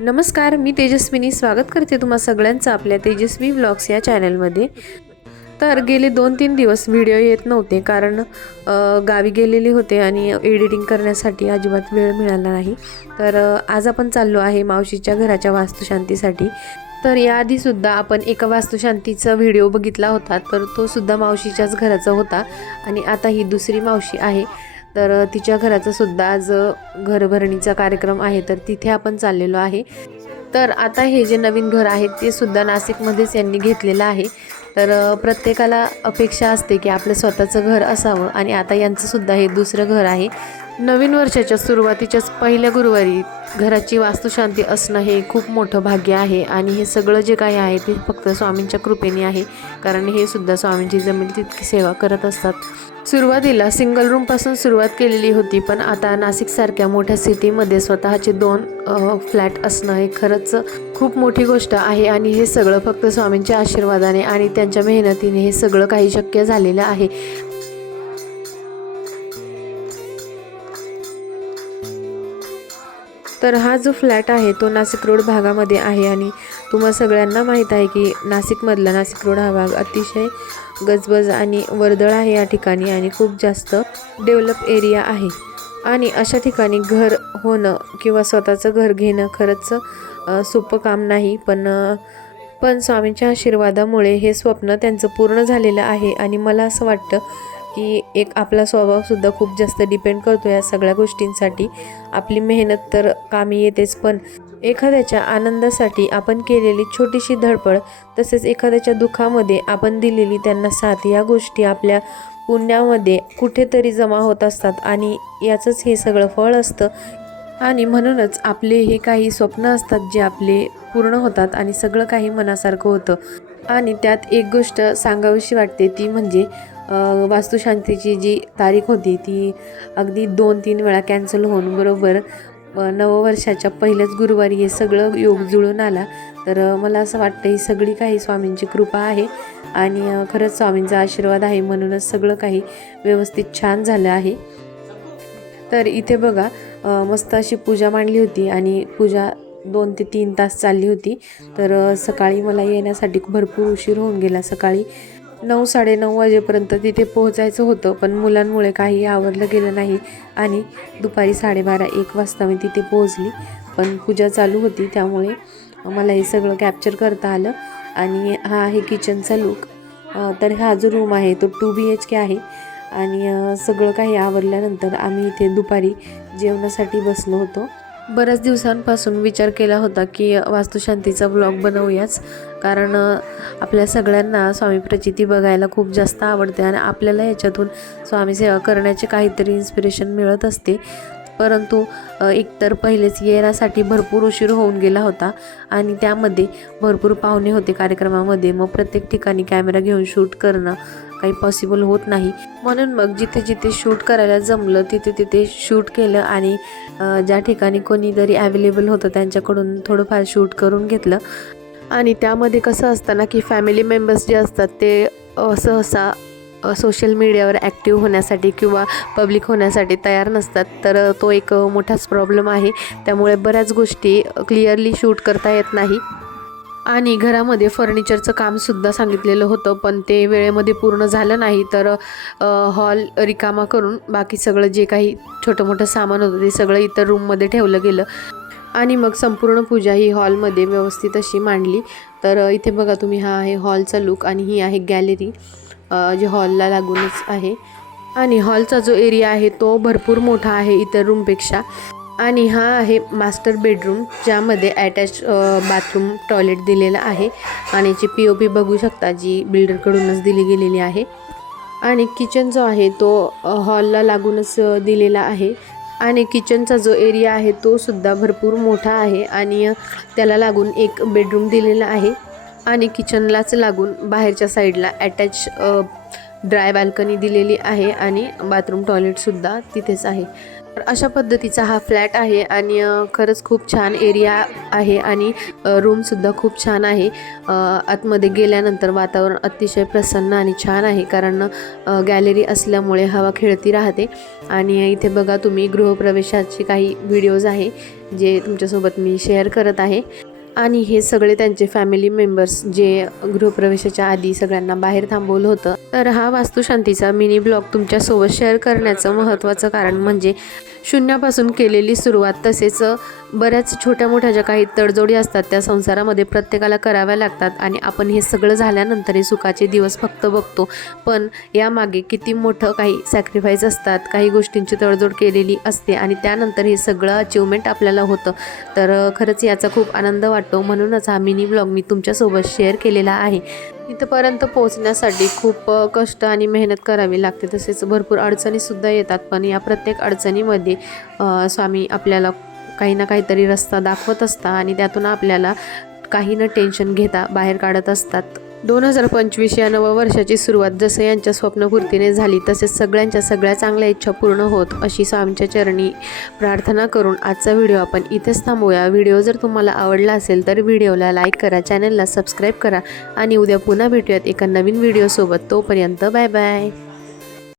नमस्कार मी तेजस्विनी. स्वागत करते तुम्हा सगळ्यांचं आपल्या तेजस्वी व्लॉग्स या चॅनलमध्ये तर गेले दोन तीन दिवस व्हिडिओ येत नव्हते कारण गावी गेलेले होते आणि एडिटिंग करण्यासाठी अजिबात वेळ मिळाला नाही. तर आज आपण चाललो आहे मावशीच्या घराच्या वास्तुशांतीसाठी. तर याआधीसुद्धा आपण एका वास्तुशांतीचा व्हिडिओ बघितला होता. तर तो सुद्धा मावशीच्याच घराचा होता आणि आता ही दुसरी मावशी आहे. तर तिच्या घराचा सुद्धा आज घरभरणीचा कार्यक्रम आहे तर तिथे आपण चाललेलो आहे. तर आता हे जे नवीन घर आहे ते सुद्धा नाशिकमध्येच यांनी घेतलेलं आहे. तर प्रत्येकाला अपेक्षा असते की आपलं स्वतःचं घर असावं आणि आता यांचं सुद्धा हे दुसरं घर आहे. नवीन वर्षाच्या सुरुवातीच्याच पहिल्या गुरुवारी घराची वास्तुशांती असणं हे खूप मोठं भाग्य आहे आणि हे सगळं जे काही आहे ते फक्त स्वामींच्या कृपेने आहे. कारण हे सुद्धा स्वामींची जमेल तितकी सेवा करत असतात. सुरुवातीला सिंगल रूमपासून सुरुवात केलेली होती पण आता नाशिकसारख्या मोठ्या सिटीमध्ये स्वतःचे दोन फ्लॅट असणं हे खरंच खूप मोठी गोष्ट आहे आणि हे सगळं फक्त स्वामींच्या आशीर्वादाने आणि त्यांच्या मेहनतीने हे सगळं काही शक्य झालेलं आहे. तर हा जो फ्लॅट आहे तो नाशिक रोड भागामध्ये आहे आणि तुम्हा सगळ्यांना माहीत आहे की नाशिकमधला नाशिक रोड हा भाग अतिशय गजबज आणि वर्दळ आहे या ठिकाणी आणि खूप जास्त डेव्हलप एरिया आहे. आणि अशा ठिकाणी घर होणं किंवा स्वतःचं घर घेणं खरंच सोपं काम नाही. पण पण स्वामींच्या आशीर्वादामुळे हे स्वप्न त्यांचं पूर्ण झालेलं आहे आणि मला असं वाटतं की एक आपला स्वभावसुद्धा खूप जास्त डिपेंड करतो या सगळ्या गोष्टींसाठी. आपली मेहनत तर कामी येतेच पण एखाद्याच्या आनंदासाठी आपण केलेली छोटीशी धडपड तसेच एखाद्याच्या दुःखामध्ये आपण दिलेली त्यांना साथ या गोष्टी आपल्या पुण्यामध्ये कुठेतरी जमा होत असतात आणि याचंच हे सगळं फळ असतं. आणि म्हणूनच आपले हे काही स्वप्न असतात जे आपले पूर्ण होतात आणि सगळं काही मनासारखं होतं. आणि त्यात एक गोष्ट सांगावीशी वाटते ती म्हणजे वास्तुशांतीची जी तारीख होती ती अगदी दोन तीन वेळा कॅन्सल होऊन बरोबर नववर्षाच्या पहिल्याच गुरुवारी हे सगळं योग जुळून आला. तर मला असं वाटतं ही सगळी काही स्वामींची कृपा आहे आणि खरंच स्वामींचा आशीर्वाद आहे म्हणूनच सगळं काही व्यवस्थित छान झालं आहे. तर इथे बघा मस्त अशी पूजा मांडली होती आणि पूजा दोन ते तीन तास चालली होती. तर सकाळी मला येण्यासाठी भरपूर उशीर होऊन गेला. सकाळी नऊ साडेनऊ वाजेपर्यंत तिथे पोहोचायचं होतं पण मुलांमुळे काही आवरलं गेलं नाही आणि दुपारी साडेबारा एक वाजता मी तिथे पोहोचली. पण पूजा चालू होती त्यामुळे मला हे सगळं कॅप्चर करता आलं आणि हा आहे किचनचा लुक तर हा जो रूम आहे तो टू बी एच के आहे आणि सगळं काही आवरल्यानंतर आम्ही इथे दुपारी जेवणासाठी बसलो होतो. बऱ्याच दिवसांपासून विचार केला होता की वास्तुशांतीचा ब्लॉग बनवूयाच. कारण आपल्या सगळ्यांना स्वामी प्रचिती बघायला खूप जास्त आवडते आणि आपल्याला याच्यातून स्वामी सेवा करण्याचे काहीतरी इन्स्पिरेशन मिळत असते. परंतु एकतर पहिलेच येण्यासाठी भरपूर उशीर होऊन गेला होता आणि त्यामध्ये भरपूर पाहुणे होते कार्यक्रमामध्ये. मग प्रत्येक ठिकाणी कॅमेरा घेऊन शूट करणं काही पॉसिबल होत नाही. म्हणून मग जिथे जिथे शूट करायला जमलं तिथे तिथे शूट केलं आणि ज्या ठिकाणी कोणीतरी ॲवेलेबल होतं त्यांच्याकडून थोडंफार शूट करून घेतलं. आणि त्यामध्ये कसं असतं ना की फॅमिली मेंबर्स जे असतात ते सहसा सोशल मीडियावर ॲक्टिव्ह होण्यासाठी किंवा पब्लिक होण्यासाठी तयार नसतात. तर तो एक मोठाच प्रॉब्लेम आहे. त्यामुळे बऱ्याच गोष्टी क्लिअरली शूट करता येत नाही. आणि घरामध्ये फर्निचरचं कामसुद्धा सांगितलेलं होतं पण ते वेळेमध्ये पूर्ण झालं नाही. तर हॉल रिकामा करून बाकी सगळं जे काही छोटं मोठं सामान होतं ते सगळं इतर रूममध्ये ठेवलं गेलं. आणि मग संपूर्ण पूजा ही हॉलमध्ये व्यवस्थित अशी मांडली. तर इथे बघा तुम्ही हा आहे हॉलचा लुक आणि ही आहे गॅलरी जे हॉलला लागूनच आहे. आणि हॉलचा जो एरिया आहे तो भरपूर मोठा आहे इतर रूमपेक्षा. आणि हा आहे मास्टर बेडरूम ज्यामध्ये अटॅच बाथरूम टॉयलेट दिलेलं आहे. आणि याची पी ओ पी बघू शकता जी बिल्डरकडूनच दिली गेलेली आहे. आणि किचन जो आहे तो हॉलला लागूनच दिलेला आहे. आणि किचनचा जो एरिया आहे तो सुद्धा भरपूर मोठा आहे. आणि त्याला लागून एक बेडरूम दिलेला आहे. आणि किचनलाच लागून बाहेरच्या साईडला अटॅच ड्राय बाल्कनी दिलेली आहे आणि बाथरूम टॉयलेटसुद्धा तिथेच आहे. तर अशा पद्धतीचा हा फ्लॅट आहे आणि खरंच खूप छान एरिया आहे आणि रूमसुद्धा खूप छान आहे. आतमध्ये गेल्यानंतर वातावरण अतिशय प्रसन्न आणि छान आहे कारण गॅलरी असल्यामुळे हवा खेळती राहते. आणि इथे बघा तुम्ही गृहप्रवेशाचे काही व्हिडिओज आहे जे तुमच्यासोबत मी शेअर करत आहे. आणि हे सगळे त्यांचे फॅमिली मेंबर्स जे गृहप्रवेशाच्या आधी सगळ्यांना बाहेर थांबवलं होतं. तर हा वास्तुशांतीचा मिनी ब्लॉग तुमच्यासोबत शेअर करण्याचं महत्त्वाचं कारण म्हणजे शून्यापासून केलेली सुरुवात तसेच बऱ्याच छोट्या मोठ्या ज्या काही तडजोडी असतात त्या संसारामध्ये प्रत्येकाला कराव्या लागतात आणि आपण हे सगळं झाल्यानंतरही सुखाचे दिवस फक्त बघतो. पण यामागे किती मोठं काही सॅक्रिफाईस असतात काही गोष्टींची तडजोड केलेली असते आणि त्यानंतर हे सगळं अचिव्हमेंट आपल्याला होतं. तर खरंच याचा खूप आनंद वाटतो. म्हणूनच हा मिनी ब्लॉग मी तुमच्यासोबत शेअर केलेला आहे. इथंपर्यंत पोहोचण्यासाठी खूप कष्ट आणि मेहनत करावी लागते. तसेच भरपूर अडचणीसुद्धा येतात. पण या प्रत्येक अडचणीमध्ये स्वामी आपल्याला काही ना काहीतरी रस्ता दाखवत असता आणि त्यातून आपल्याला काही न टेन्शन घेता बाहेर काढत असतात. दोन हजार पंचवीस या नववर्षाची सुरुवात जसं यांच्या स्वप्नपूर्तीने झाली तसेच सगळ्यांच्या सगळ्या चांगल्या इच्छा पूर्ण होत अशी स्वामीच्या चरणी प्रार्थना करून आजचा व्हिडिओ आपण इथेच थांबूया व्हिडिओ जर तुम्हाला आवडला असेल तर व्हिडिओला लाईक करा चॅनलला सबस्क्राईब करा आणि उद्या पुन्हा भेटूयात एका नवीन व्हिडिओसोबत. तोपर्यंत बाय बाय.